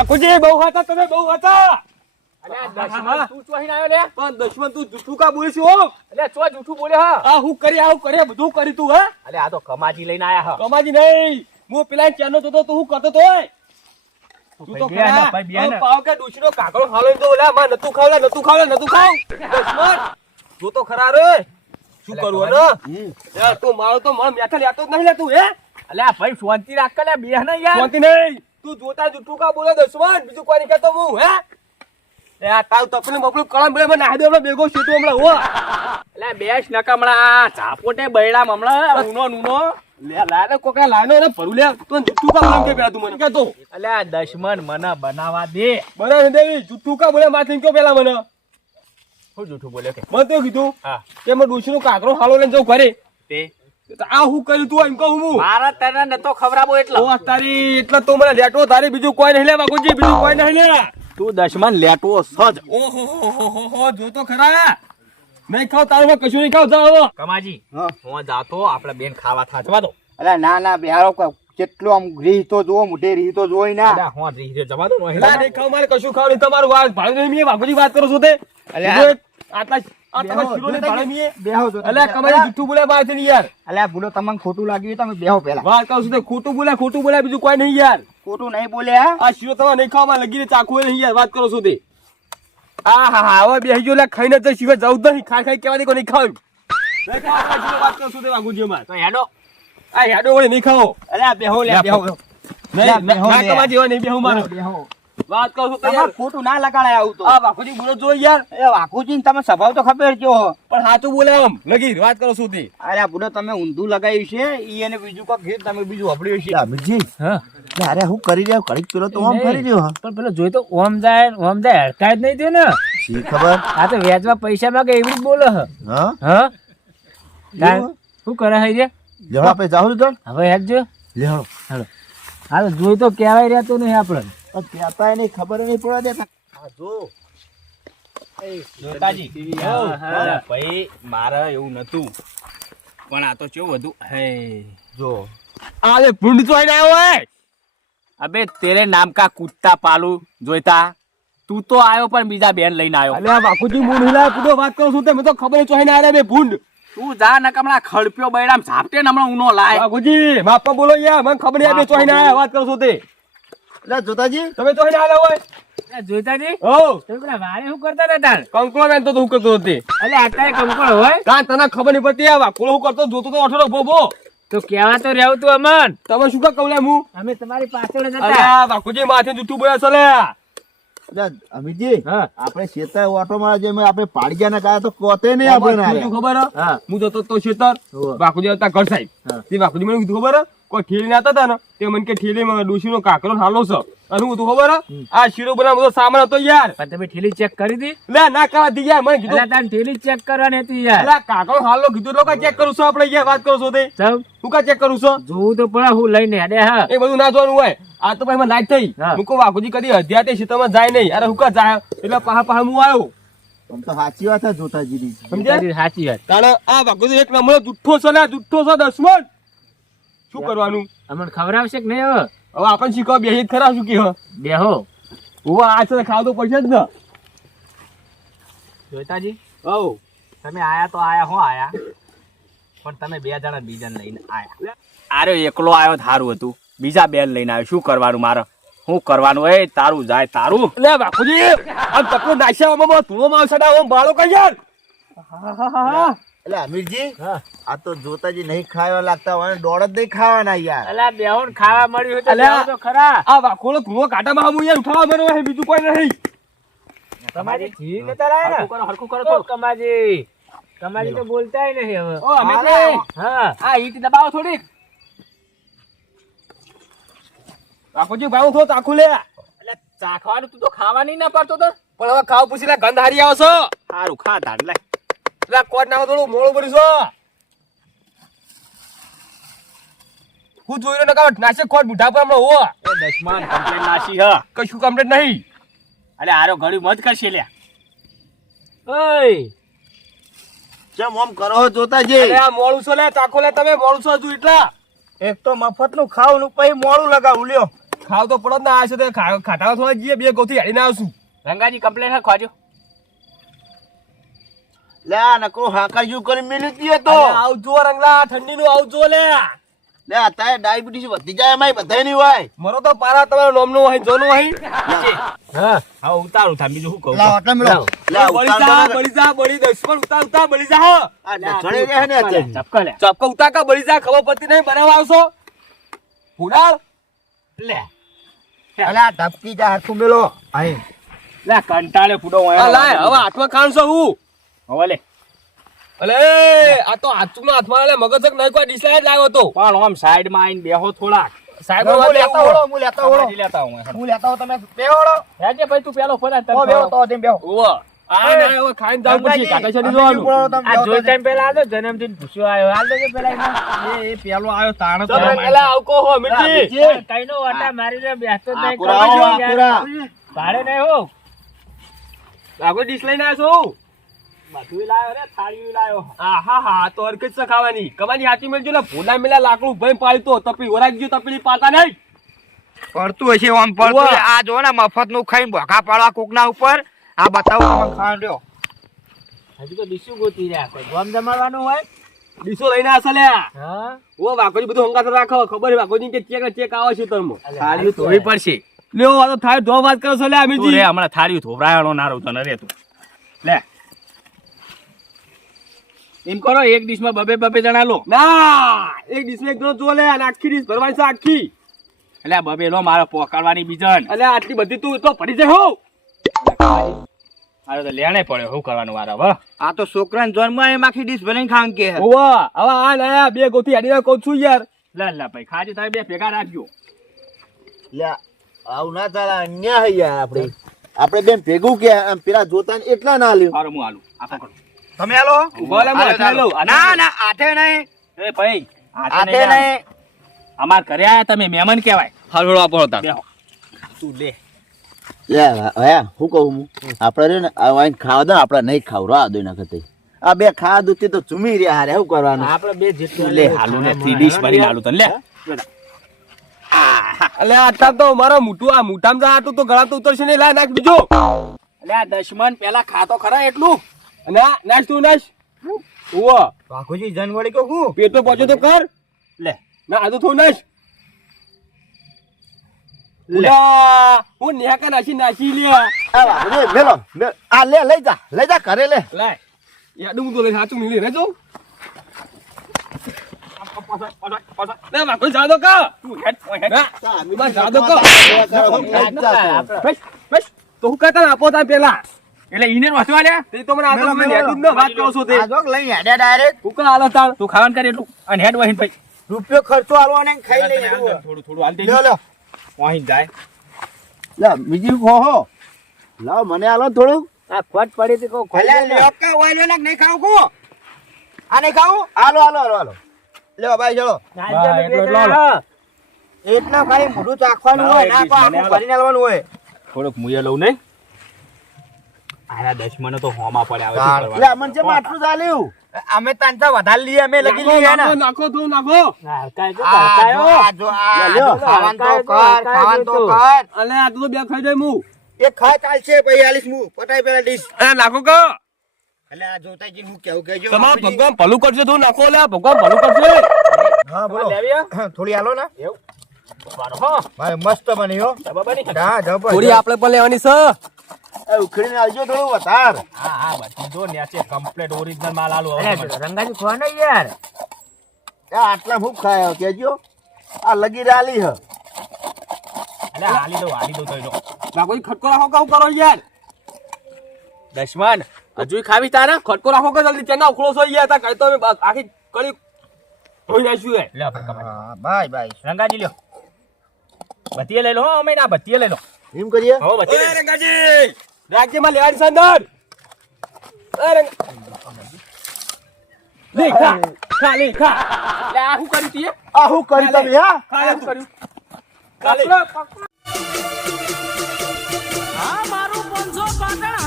બાપુજી બહુ હતા તમે બહુ હતા. દશમન તું ચોહીને આવ્યો લે? પણ દુશ્મન તું જૂઠું કા બોલીશ હો? એટલે ચો જૂઠું બોલે હા? આ હું કરી બધું કરી તું હે? અલે આ તો કમાજી લઈને આયા હા. કમાજી નહીં, હું પેલા ચેનો તો તું હું કરતો તો તું તો પાવ કે ડુશીનો કાકડો ખાલો તો ઓલા માં નતું ખાવ દુશ્મન જો તો ખરા રે શું કરવું ને યાર તું મારો તો મન મેઠા લેતો જ નહીં લે તું હે? અલે આ ભાઈ શાંતિ રાખ કે લે બે ને યાર. શાંતિ નહીં, તું જોતા જૂઠું કા બોલે દુશ્મન, બીજું કોઈ નહીં કહેતો હું હે? એ આ તારું તપને બપલું કળમ બે મને નાહી દે હમણાં બેગો સીટો હમણાં હો. એટલે બેસ નકમણા ઝાપોટે બૈડા હમણાં ઊનો લે લાને કોકા લાનો ને ભરું લે તું જૂઠું કા બોલે કે પેલા તું મને કહેતો અલે આ દશમન મને બનાવા દે. બરાબર દેવી જૂઠું કા બોલે માથે કયો પેલા મને શું જૂઠું બોલ્યો કે? મને તો કીધું હા કે મેં ડુશીનો કાકરો હાલો લઈને જાઉં ઘરે. તે આ હું કર્યું તું એમ કહું હું મારા તને નતો ખબરાબો એટલે. ઓ તારી એટલે તો મને લેટો તારી બીજું કોઈ નહીં લે બાપુજી, બીજું કોઈ નહીં લે. તું દશમન લેટવો સજ. ઓહો જો તો ખરા નહીં ખાવ તારું કશું નહીં ખાવ જાવ કમાજી હું જાતો આપણે બેન ખાવા થા જવા દો. અલા ના બેહારો કેટલો આમ રીહ તો જોવો મોઢે રીહ તો જોઈ ના. અલ્યા હું રીહ જવા દો નો ના નહીં ખાવ મારે કશું ખાવ નહીં તમારું વાત ભાડું નહીં બાપુજી વાત કરો છો તે અલ્યા આટલા આ તમે શીરો ને ભાડે મીએ બેહો જો. અલ્યા કમાઈ જૂઠું બોલે બાર છે યાર. અલ્યા ભૂલો તમને ખોટું લાગ્યું તમે બેહો પેલા. વાત કહું છું તે ખોટું બોલે બીજું કોઈ નહીં યાર. ખોટું નહીં બોલ્યા. આ શીરો તમે નહીં ખાવા લગીને ચાખો નહીં યાર વાત કરો છો તે. હા હવે બેહી ગયો લે ખાઈને તો શિવાય જવું જ નહીં, ખાઈ કેવા કોઈ નહીં ખાવ વાત કરો છો તે વાગુજી અમાર તો હેડો આ હેડો વળી નહીં ખાઓ. અલ્યા બેહો લે બેહો નહીં ના કમા જેવા નહીં બેહું મારો બેહો. વાત કહું છું તો તમારે યાર ખોટું ના લગાડાય આવું તો. આ વાઘુજી બોલો જો યાર એ વાઘુજી તમે સ્વભાવ તો ખબર જો. પણ સાચું બોલે આમ લગી વાત કરો છો તે. અરે ભૂલો તમે ઊંધું લગાવ્યું છે ઈ અને બીજું કોક ગીત તમે બીજું વાપર્યું છે. અમીરજી હા અરે હું કરી રહ્યો ઘડીક પેલો તો આમ કરી રહ્યો. પણ પેલો જોઈ તો ઓમ જાય હડકાય જ નહીં દે ને. શી ખબર. આ તો વ્યાજમાં પૈસા માંગે એવી જ બોલે હ. હા હા શું કરે હઈ રે? લેવા આપણે જાવ તો હવે હેડજો. લેવો. હાલો હા તો જોઈ તો કહેવાય રહેતો નહીં આપણે. કહેતા નહીં ખબર નહીં પડવા દેતા. હા જો જોતાજી ભાઈ મારે એવું નતું પણ આ તો કેવું હતું હે જો આ લે ભૂંડ તો આઈને આવ્યો હે. અબે તેરે નામ કા કુત્તા પાલુ જોઈતા તું તો આયો પણ બીજા બેન લઈને આયો. અલ્યા વાઘુજી મું હિલા કુદો વાત કરો છો તે મને તો ખબર છે આઈને આરે બે ભૂંડ. તું જા ને કમલા ખડપ્યો બૈડામ ઝાપટે ને હમણાં ઉનો લાય. વાઘુજી માપા બોલો યાર મને ખબર નહીં આ બે તો આઈને આયા વાત કરો છો તે. એટલે જોતાજી તમે તો આઈને આયા હોય. જોઈતાજી ઓ તમે પેલા વારે શું કરતા હતા તાર? કંકોળો બેન તો હું કરતો હતી. અલે આટલા કંકોળ હોય કાં તને ખબર નહીં પડતી આ વાઘોળો હું કરતો જોતો તો અઠોડો ભોભો. તો કેવા તો રહેવું તું અમન. તમે શું કા કવલે હું અમે તમારી પાછળ જ હતા. અલ્યા વાઘુજી માથે જૂઠું બોલે છે લે. અમીરજી હા આપણે શેતર ઓટો માં જે આપણે પાડિયા ના કાયા તો કોતે નહીં આપણે શું ખબર હે? હા હું જતો તો શેતર વાઘુજી હતા ઘર સાહેબ તે વાઘુજી મને કીધું ખબર હે? કોઈ ઠેલી નાતા હતા ને તે મને કે ઠેલી ડોશીનો કાકરો હાલો છે અને હું કીધું ખબર હે? આ શીરો બનાવ બધો સામાન હતો યાર. પણ તમે ઠેલી ચેક કરી દી? લે ના કરવા દી યાર મને કીધું અલા તાન ઠેલી ચેક કરવાની હતી યાર. અલા કાકરો હાલો કીધું લોકો ચેક કરું છું આપણે યાર વાત કરો છો તે સબ હું કા ચેક કરું છું જોવું તો પડે હું લઈને હેડે હા. એ બધું ના જોવાનું હોય. આ તો ભાઈ મને લાઈટ થઈ હા. હું કહું વાઘુજી કદી અધ્યા તે શીતળમાં જાય નહીં. અરે હું કા જાય એટલે પાહા હું આવ્યો આમ તો સાચી વાત છે જોતાજીની. સમજ્યા? સાચી વાત. તાણે આ વાઘુજી એક નંબર જુઠ્ઠો છે લે જુઠ્ઠો છે દસમન. શું કરવાનું અમને ખવડાવશે કે નહીં હવે? હવે આપણને શીખવા બેહી જ ખરા શું કે બેહો હું આ છે ખાવ તો પડશે જ ને. જોઈતાજી હવ તમે આયા તો આયા હો આયા પણ તમે બે જણા બીજાને લઈને આયા. આરે એકલો આવ્યો થારું હતું બીજા બેન લઈને આવ્યો. શું કરવાનું મારે? શું કરવાનું? એ તારું જાય તારું. લે બાપુજી આમ તકલો નાશ્યામાં ધૂળોમાં આવશે ના ઓમ બાળો કઈ યાર. એટલે અમીરજી હા આ તો જોતાજી નહીં ખાવા લાગતા હોય દોડ જ નહીં ખાવાના યાર. અલા બેહોન ખાવા મળ્યું હોય તો અલા. બેહો તો ખરા. આ વાખોળો ધૂળો કાંટામાં હું યાર ઉઠાવા મેળવ્યો છે બીજું કોઈ નહીં. તમારી જી નતા લાયા ને? હરખું કરો તો કમાજી. કમાજી તો બોલતાય નહીં હવે. ઓ અમે તો હા આ ઈટ દબાવો થોડીક. બાપુજી ભાવ થો તાખું લે. એટલે ચાખવાનું તું તો ખાવાની ના પડતો તો. પણ હવે ખાવ પૂછી લે ગંધ હારી આવો છો. સારું ખા ધાડ લે. એટલે કોટ નાખો થોડું મોડું કરીશું. હું જોઈ રહ્યો ને કામ નાશે કોટ બુઢા પર હમણાં હો. એ દશમાન કમ્પ્લેન નાસી હ. કશું કમ્પ્લીટ નહીં. અલે આરો ઘડી મત કરશે લ્યા. ઓય કેમ આમ કરો છો જોતાજી? અરે આ મોડું છો લે તાખો લે તમે મોડું છો હજુ એટલા. એક તો મફત નું ખાવાનું પછી મોડું લગાવું લ્યો. ખાવ તો પડો જ ના આવશે તો ખાટા થોડા જઈએ બે ગોથી હેડીને આવશું રંગાજી કમ્પ્લેટ હા ખોજો લે આ નકરો હાકરજુ કરી મેલી દીએ તો અરે આવજો રંગલા ઠંડીનું આવજો લે લે અત્યારે ડાયાબિટીસ વધી જાય એમાંય બધાય નહીં હોય મરો તો પારા તમારું નોમનું હોય જોનું હોય હા હવે ઉતારું થા બીજું શું કહું લાવ આટલા મેલો લે બળી જા બળી જા બળી દસમણ ઉતાર બળી જા હો આ ચડે રહે ને અત્યારે ચપકા લે ચપકો ઉતાર કા બળી જા ખબર પડતી નહીં બનાવવા આવશો ફુડાળ લે અલા ધપકી જા હાથું મેલો આય લે કંટાળે ફૂડો આ લાય હવે હાથમાં ખાણશો હું હવે લે અલે આ તો હાથમાં હાથમાં લે મગજ જ નહીં કોઈ ડિસાઈડ લાવ્યો તો પણ આમ સાઈડ માં આવીને બેહો થોડા સાહેબ હું લેતા હોળો હું લેતા હોળો લેતા હું હું લેતા હો તમે બેહોળો હેજે ભાઈ તું પેલો ફોન ઓ બેહો તો તેમ બેહો ઓવો આ ના હવે ખાઈને જાવ પછી કાકા છડી જોવાનું આ જોઈ ટાઈમ પેલા આલો જન્મદિન પૂછ્યો આયો હાલ દેજો પેલા એ પેલો આયો તાણ તો તમે પેલા આવકો હો મિટી કઈનો વાટા મારી રે બેસતો જ નહીં આકુરા. ભાડે નહીં હો આગો ડીશ લઈને આવ્યો બધું લાયો રે થાળી લાયો આહા હા તો હરકત છે ખાવાની કમાની હાથી મેલજો ને ભોલા મેલા લાકડું ભાઈ પાલતો તપી ઓરાગજો તપીલી પાતા નહીં પડતું હશે આમ પડતું આ જો ને મફત નું ખાઈને ભોખા પાડવા કોકના ઉપર આ બતાવો તમે ખાણ રહ્યો હજુ તો ડીશું ગોતી રહ્યા કોઈ ગોમ જમાડવાનું હોય ડીશો લઈને આશે લે હા ઓ વાકોજી બધું હંગાત રાખો ખબર વાકોજી કે ચેક આવે છે તરમો થાળી ધોવી પડશે લ્યો આ તો થાય ધો વાત કરો છો લે તું અમીજી રે હમણાં થાળી ધોવરાયાનો નારો તને રે તું લે એમ કરો એક ડીશમાં બબે જણા લો ના એક ડીશ એક જણો જો લે અને આખી ડીશ ભરવાની છે આખી એટલે આ બબે લો મારે પોકાડવાની બીજન અલે આટલી બધી તું તો પડી જાય હો મારે તો લેણે પડે શું કરવાનું વારા હવે આ તો છોકરાને જન્મ એમ આખી ડીશ ભરીને ખાન કે ઓવા હવે આ લાયા બે ગોથી હેડીને કહું છું યાર લા ભાઈ ખાજી તમે બે ભેગા રાખજો લે આવું ના ચાલે અન્યાય યાર આપણે બેન ભેગું કે પેલા જોતા ને એટલા ના લ્યો મારો હું આલું આ પકડો તમે હાલો ઉભા લે, હું હાથે લઉં. ના ના આઠે નહીં એ ભાઈ આઠે નહીં અમાર ઘરે આયા તમે મહેમાન કહેવાય હાલો આપો હતા બેહો તું લે લે હે હું કહું હું આપણે રે ને આ વાઈન ખાવા દો આપણે નહીં ખાવરો આ દોઈ નાખતે આ બે ખાવા દૂતી તો ચૂમી રહ્યા હારે શું કરવાનું આપણે બે જેટલું લે હાલું ને 3 ડીશ ભરીને હાલું તને લે અલે આટલા તો મારો મોટું આ મોટામાં જા આટલું તો ગળા તો ઉતરશે નહીં લાય નાખ બીજો એટલે આ દશમન પેલા ખાતો ખરા એટલું ના નાશ તું નાશ ઓવા બાકુજી જનવડી કો હું પેટો પહોંચો તો કર લે ના આ તો થોડું નાશ લે હું નેકા નાસી લે આ બાકુજી મેલો આ લે લઈ જા ઘરે લે લાય યાડું તો લઈ સાચું મિલી રે જો લે માકો જાદો કા તું હેડ ના બસ જાદો કા બસ તો હું કહેતા આપો તા પેલા એટલે ઈને વસવા લે તે તો મને આ તો મને હેડું જ ન વાત કરો છો તે આ જોક લઈ હેડે ડાયરેક્ટ હું કા આલો તાળ તું ખાવાનું કરે એટલું અને હેડ વહીન ભાઈ રૂપિયો ખર્ચો આલવાનો ને ખાઈ લઈએ થોડું હાલ દેજો લે વહીન જાય લે બીજી ખોહો લાવ મને આલો થોડું આ ખોટ પડી હતી કો ભલે લોકા ઓઈલો ને નહીં ખાવું કો આ નહીં ખાવું આલો લ્યો ભાઈ ચલો એટલા ખાઈ મોઢું ચાખવાનું હોય ના કો આખું ભરીને આલવાનું હોય થોડુંક મુયે લઉં નહીં આયા દશમનો તો હોમાં પડ્યા આવે શું એટલે અમન છે આટલું ચાલ્યું અમે તાંતા વધારે લઈએ અમે લગી લઈએ ને નાખો તું નાખો ખાવાનું તો કર અલે આ તો બે ખાઈ જાય હું એક ખા ચાલશે પછી આલીશ હું પટાઈ પેલા ડીશ એ નાખો કા એટલે આ જોતાજી હું કેવું કહેજો તમારા ભગવાન ભલું કરશે તું નાખો લે ભગવાન ભલું કરશે હા બોલો થોડી આલો ને એવું ભાઈ મસ્ત બની હો હા જબર થોડી આપણે પણ લેવાની છે એ ઉખડીને આવજો થોડું વધાર હા બધી જો નેચે કમ્પ્લીટ ઓરિજિનલ માલ આલો રંગાજી ખવા ને યાર આટલા હું ખાયો કેજો આ લગી રાલી હ અલે હાલી દો તો જો નાખો ખટકો રાખો કાઉ કરો યાર દશમન હજુ ખાવી તારા ખટકો રાખો કે જલ્દી ચેના ઉખળો છો યાર તા કઈ તો આખી કળી ધોઈ નાખ્યું હે લે હા બાય રંગાજી લ્યો બતીએ લઈ લો હો અમે ના બતીએ લઈ લો એમ કરીએ હો બતીએ ઓય રંગાજી રાજ્યમાં લેવાની છે અંદર લે ખા લે ખા લે આ હું કરી તીએ આ હું કરી તમે હા ખા લે કર્યું કાલે આ મારું 500 પાટણ